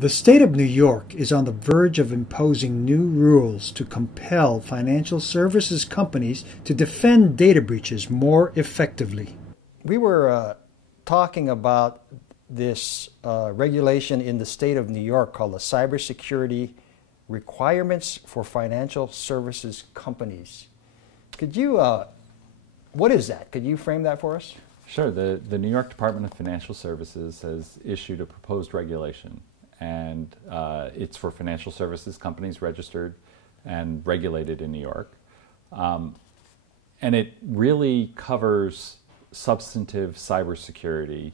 The state of New York is on the verge of imposing new rules to compel financial services companies to defend data breaches more effectively. We were talking about this regulation in the state of New York called the cybersecurity requirements for financial services companies. Could you, what is that? Could you frame that for us? Sure. The New York Department of Financial Services has issued a proposed regulation, and it's for financial services companies registered and regulated in New York. And it really covers substantive cybersecurity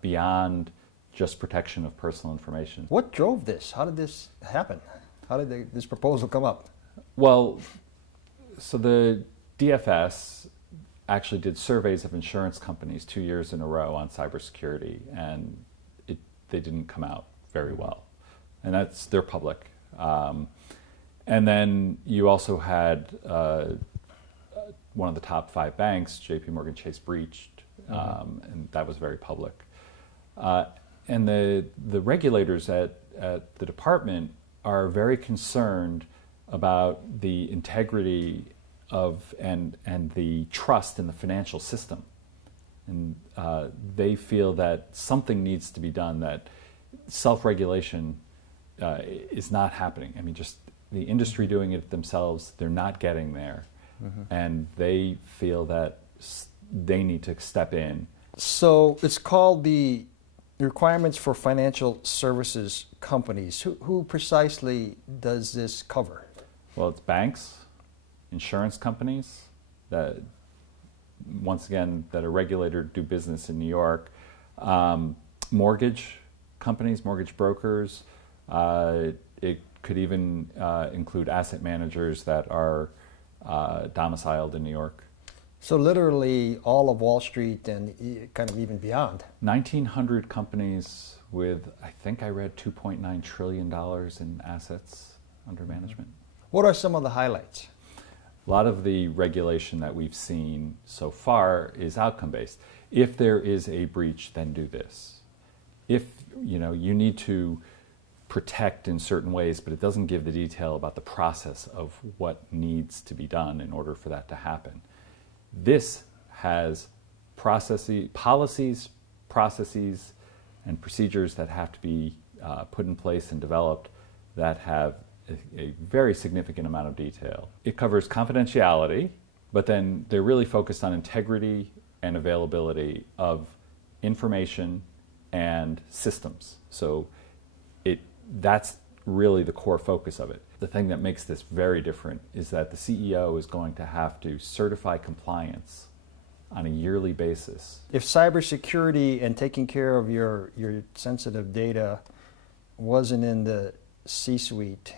beyond just protection of personal information. What drove this? How did this happen? How did this proposal come up? Well, so the DFS actually did surveys of insurance companies 2 years in a row on cybersecurity, and they didn't come out very well. And they're public. And then you also had one of the top 5 banks, JP Chase, breached, and that was very public. And the regulators at the department are very concerned about the integrity of and the trust in the financial system. And they feel that something needs to be done, that self-regulation is not happening. I mean, just the industry doing it themselves, they're not getting there. And they feel that they need to step in. So it's called the requirements for financial services companies. Who precisely does this cover? Well, it's banks, insurance companies that, once again, that are regulated, do business in New York, mortgage companies, mortgage brokers. It could even include asset managers that are domiciled in New York. So literally all of Wall Street and kind of even beyond. 1,900 companies with, I think I read, $2.9 trillion in assets under management. What are some of the highlights? A lot of the regulation that we've seen so far is outcome-based. If there is a breach, then do this. If you need to protect in certain ways, but it doesn't give the detail about the process of what needs to be done in order for that to happen. This has policies, processes, and procedures that have to be put in place and developed that have a very significant amount of detail. It covers confidentiality, but then they're really focused on integrity and availability of information and systems. So that's really the core focus of it. The thing that makes this very different is that the CEO is going to have to certify compliance on a yearly basis. If cybersecurity and taking care of your sensitive data wasn't in the C-suite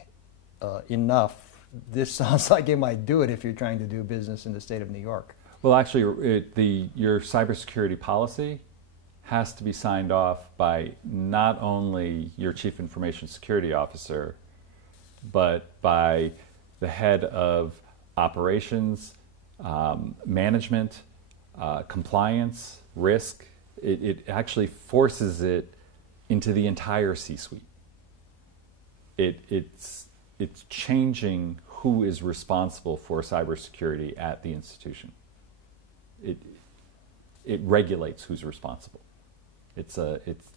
enough, this sounds like it might do it if you're trying to do business in the state of New York. Well, actually, your cybersecurity policy has to be signed off by not only your Chief Information Security Officer, but by the head of operations, management, compliance, risk. It actually forces it into the entire C-suite. It's changing who is responsible for cybersecurity at the institution. It regulates who's responsible. It's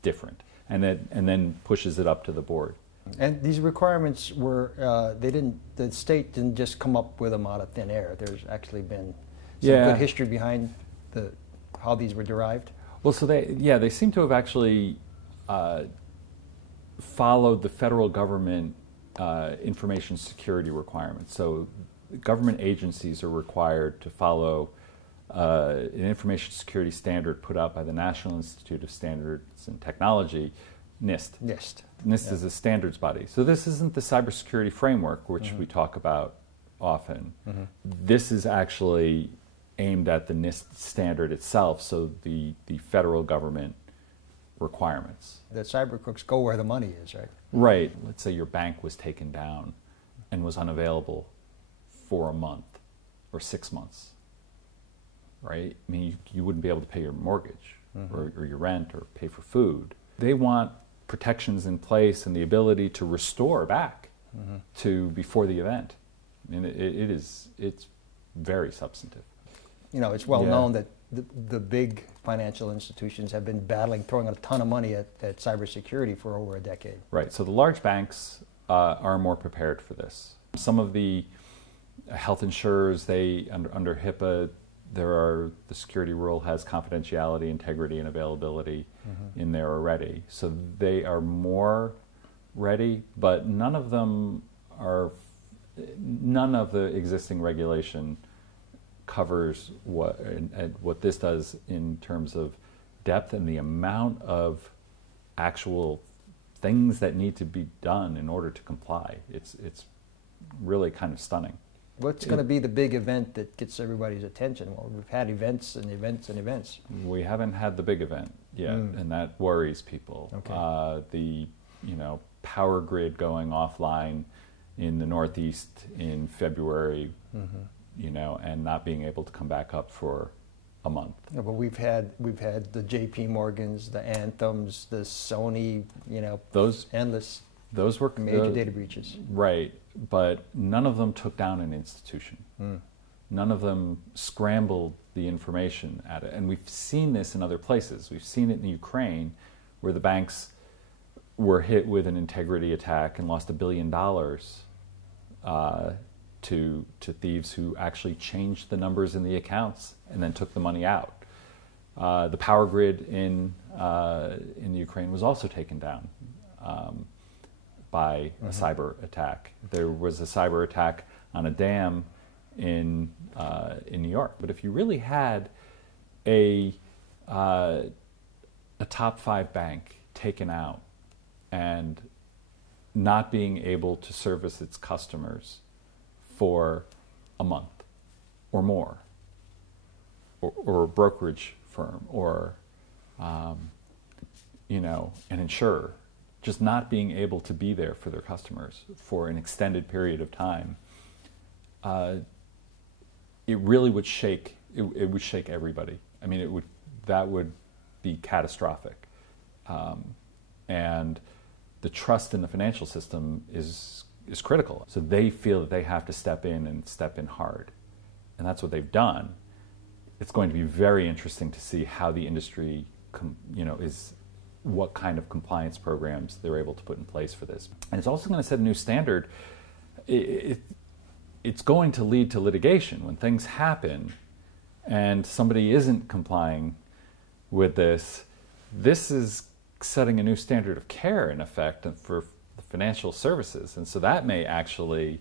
different, and then pushes it up to the board. And these requirements were the state didn't just come up with them out of thin air. There's actually been some good history behind how these were derived. Well, so they seem to have actually followed the federal government information security requirements. So government agencies are required to follow an information security standard put out by the National Institute of Standards and Technology, NIST. NIST is a standards body. So this isn't the cybersecurity framework, which we talk about often. This is actually aimed at the NIST standard itself, so the federal government requirements. The cyber crooks go where the money is, right? Right. Let's say your bank was taken down and was unavailable for a month or 6 months. Right? I mean, you wouldn't be able to pay your mortgage or your rent or pay for food. They want protections in place and the ability to restore back to before the event. I mean, it's very substantive. You know, it's well known that the big financial institutions have been battling, throwing a ton of money at cybersecurity for over a decade. Right. So the large banks are more prepared for this. Some of the health insurers, they under HIPAA, the security rule has confidentiality, integrity, and availability in there already. So they are more ready, but none of the existing regulation covers what this does in terms of depth and the amount of actual things that need to be done in order to comply. It's really kind of stunning. What's going to be the big event that gets everybody's attention? Well, we've had events and events and events. We haven't had the big event yet, and that worries people. Okay. The power grid going offline in the Northeast in February, and not being able to come back up for a month. Yeah, but we've had the J.P. Morgans, the Anthems, the Sony, endless. Those were major data breaches. Right, but none of them took down an institution. None of them scrambled the information at it. And we've seen this in other places. We've seen it in Ukraine, where the banks were hit with an integrity attack and lost $1 billion to thieves who actually changed the numbers in the accounts and then took the money out. The power grid in Ukraine was also taken down by a cyber attack. There was a cyber attack on a dam in New York. But if you really had a top 5 bank taken out and not being able to service its customers for a month or more, or a brokerage firm, or an insurer, just not being able to be there for their customers for an extended period of time, it really would shake. It would shake everybody. I mean, that would be catastrophic, and the trust in the financial system is critical. So they feel that they have to step in and step in hard, and that's what they've done. It's going to be very interesting to see how the industry, what kind of compliance programs they're able to put in place for this. And it's also going to set a new standard. It's going to lead to litigation when things happen and somebody isn't complying with this. This is setting a new standard of care, in effect, for financial services. And so that may actually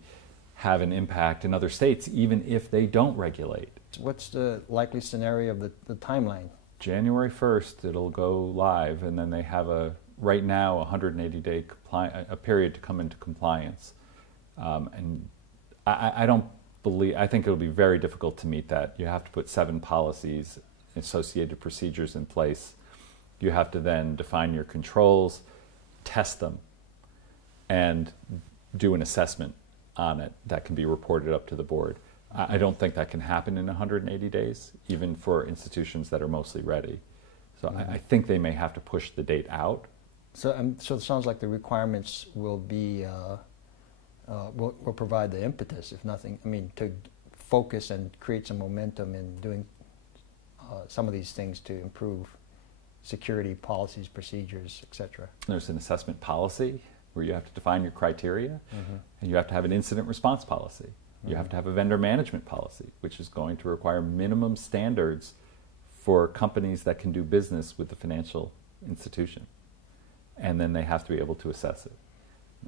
have an impact in other states, even if they don't regulate. What's the likely scenario of the timeline? January 1st, it'll go live, and then they have right now, 180-day a period to come into compliance. And I think it'll be very difficult to meet that. You have to put 7 policies, associated procedures in place. You have to then define your controls, test them, and do an assessment on it that can be reported up to the board. I don't think that can happen in 180 days, even for institutions that are mostly ready. So I think they may have to push the date out. So it sounds like the requirements will be will provide the impetus, if nothing. I mean, to focus and create some momentum in doing some of these things to improve security policies, procedures, etc. There's an assessment policy where you have to define your criteria, and you have to have an incident response policy. You have to have a vendor management policy, which is going to require minimum standards for companies that can do business with the financial institution. And then they have to be able to assess it.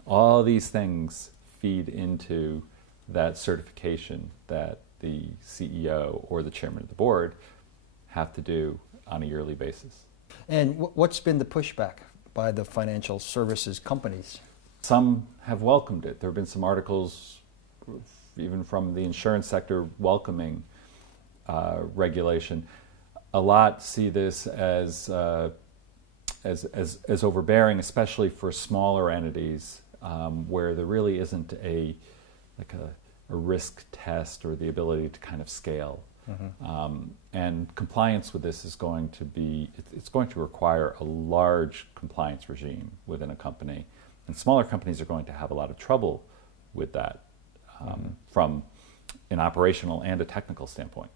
All these things feed into that certification that the CEO or the chairman of the board have to do on a yearly basis. And what's been the pushback by the financial services companies? Some have welcomed it. There have been some articles even from the insurance sector welcoming regulation. A lot see this as overbearing, especially for smaller entities where there really isn't a risk test or the ability to kind of scale. And compliance with this is going to be, it's going to require a large compliance regime within a company. And smaller companies are going to have a lot of trouble with that from an operational and a technical standpoint.